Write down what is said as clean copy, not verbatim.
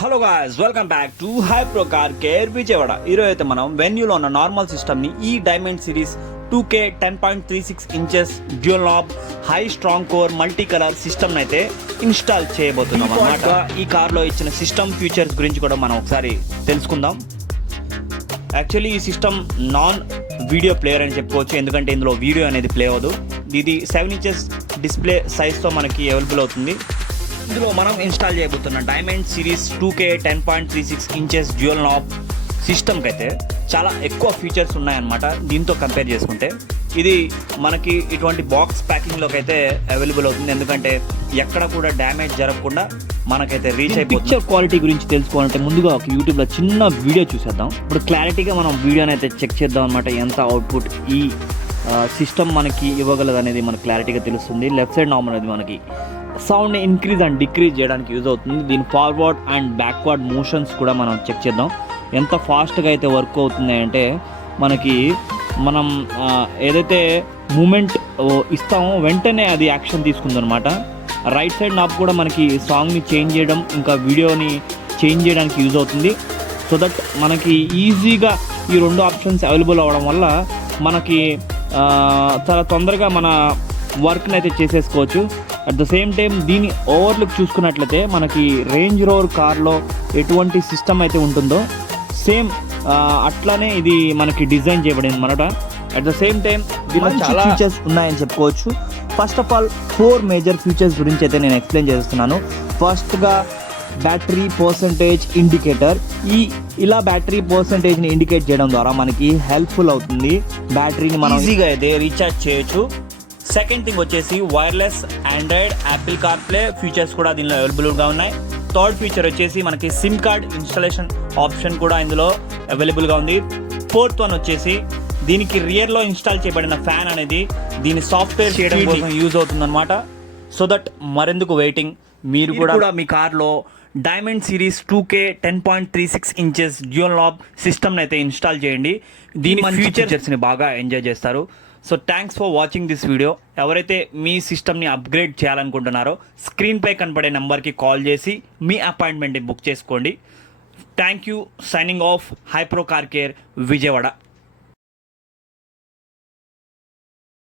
Hello guys, welcome back to Hypro car care Vijayawada. ఈరోజు అయితే మనం వెన్యూలో ఉన్న నార్మల్ సిస్టమ్ని ఈ diamond series 2K 10.36 inches dual knob high strong core multi colour system అయితే ఇన్స్టాల్ చేయబోతున్నాం అన్నమాట. ఈ కార్లో ఇచ్చిన సిస్టమ్ ఫీచర్స్ గురించి కూడా మనం ఒకసారి తెలుసుకుందాం. యాక్చువల్లీ ఈ సిస్టమ్ నాన్ వీడియో ప్లేయర్ అని చెప్పుకోవచ్చు, ఎందుకంటే ఇందులో వీడియో అనేది ప్లే అవ్వదు. ఇది 7 ఇంచెస్ డిస్ప్లే సైజ్తో మనకి అవైలబుల్ అవుతుంది. ఇందులో మనం ఇన్స్టాల్ చేయబోతున్న diamond series 2K 10.36 inches dual knob సిస్టమ్కి అయితే చాలా ఎక్కువ ఫీచర్స్ ఉన్నాయన్నమాట. దీంతో కంపేర్ చేసుకుంటే ఇది మనకి ఇటువంటి బాక్స్ ప్యాకింగ్లోకి అయితే అవైలబుల్ అవుతుంది, ఎందుకంటే ఎక్కడ కూడా డ్యామేజ్ జరగకుండా మనకైతే రీచ్ అయిపోతుంది. పిక్చర్ క్వాలిటీ గురించి తెలుసుకోవాలంటే ముందుగా ఒక యూట్యూబ్లో చిన్న వీడియో చూసేద్దాం. ఇప్పుడు క్లారిటీగా మనం వీడియోని అయితే చెక్ చేద్దాం అనమాట. ఎంత అవుట్పుట్ ఈ సిస్టమ్ మనకి ఇవ్వగలదు అనేది మనకు క్లారిటీగా తెలుస్తుంది. లెఫ్ట్ సైడ్ నార్మల్ అనేది మనకి సౌండ్ ఇంక్రీజ్ అండ్ డిక్రీజ్ చేయడానికి యూజ్ అవుతుంది. దీని ఫార్వర్డ్ అండ్ బ్యాక్వర్డ్ మోషన్స్ కూడా మనం చెక్ చేద్దాం. ఎంత ఫాస్ట్గా అయితే వర్క్ అవుతుంది అంటే మనం ఏదైతే మూమెంట్ ఇస్తామో వెంటనే అది యాక్షన్ తీసుకుందనమాట. రైట్ సైడ్ నాబ్ కూడా మనకి సాంగ్ని చేంజ్ చేయడం ఇంకా వీడియోని చేంజ్ చేయడానికి యూజ్ అవుతుంది. సో దట్ మనకి ఈజీగా ఈ రెండు ఆప్షన్స్ అవైలబుల్ అవ్వడం వల్ల మనకి చాలా తొందరగా మన వర్క్ని అయితే చేసేసుకోవచ్చు. అట్ ద సేమ్ టైం దీని ఓవర్లుక్ చూసుకున్నట్లయితే మనకి రేంజ్ రోవర్ కార్లో ఎటువంటి సిస్టమ్ అయితే ఉంటుందో సేమ్ అట్లానే ఇది మనకి డిజైన్ చేయబడింది అనమాట. అట్ ద సేమ్ టైం దీనిలో చాలా ఫీచర్స్ ఉన్నాయని చెప్పుకోవచ్చు. First of all 4 major features గురించి అయితే నేను ఎక్స్ప్లెయిన్ చేస్తున్నాను. ఫస్ట్గా బ్యాటరీ పర్సంటేజ్ ఇండికేటర్. ఇలా బ్యాటరీ పర్సంటేజ్ని ఇండికేట్ చేయడం ద్వారా మనకి హెల్ప్ఫుల్ అవుతుంది. బ్యాటరీని మనం ఈజీగా అయితే రీఛార్జ్ చేయొచ్చు. సెకండ్ థింగ్ వచ్చేసి wireless Android Apple car play features కూడా దీనిలో అవైలబుల్గా ఉన్నాయి. థర్డ్ ఫీచర్ వచ్చేసి మనకి సిమ్ కార్డ్ ఇన్స్టాలేషన్ ఆప్షన్ కూడా ఇందులో అవైలబుల్గా ఉంది. ఫోర్త్ వన్ వచ్చేసి దీనికి రియర్లో ఇన్స్టాల్ చేయబడిన ఫ్యాన్ అనేది దీని సాఫ్ట్వేర్ చేయడం కోసం యూజ్ అవుతుందన్నమాట. సో దట్ మరెందుకు వెయిటింగ్, మీరు కూడా మీ కార్లో diamond series 2K 10.36 inches dual knob సిస్టమ్ని అయితే ఇన్స్టాల్ చేయండి. దీని ఫీచర్స్ని బాగా ఎంజాయ్ చేస్తారు. So thanks for watching this video. ఎవరైతే మీ సిస్టమ్ని అప్గ్రేడ్ చేయాలనుకుంటున్నారో స్క్రీన్పై కనపడే నెంబర్కి కాల్ చేసి మీ అపాయింట్మెంట్ని బుక్ చేసుకోండి. Thank you. Signing off Hypro car care Vijayawada.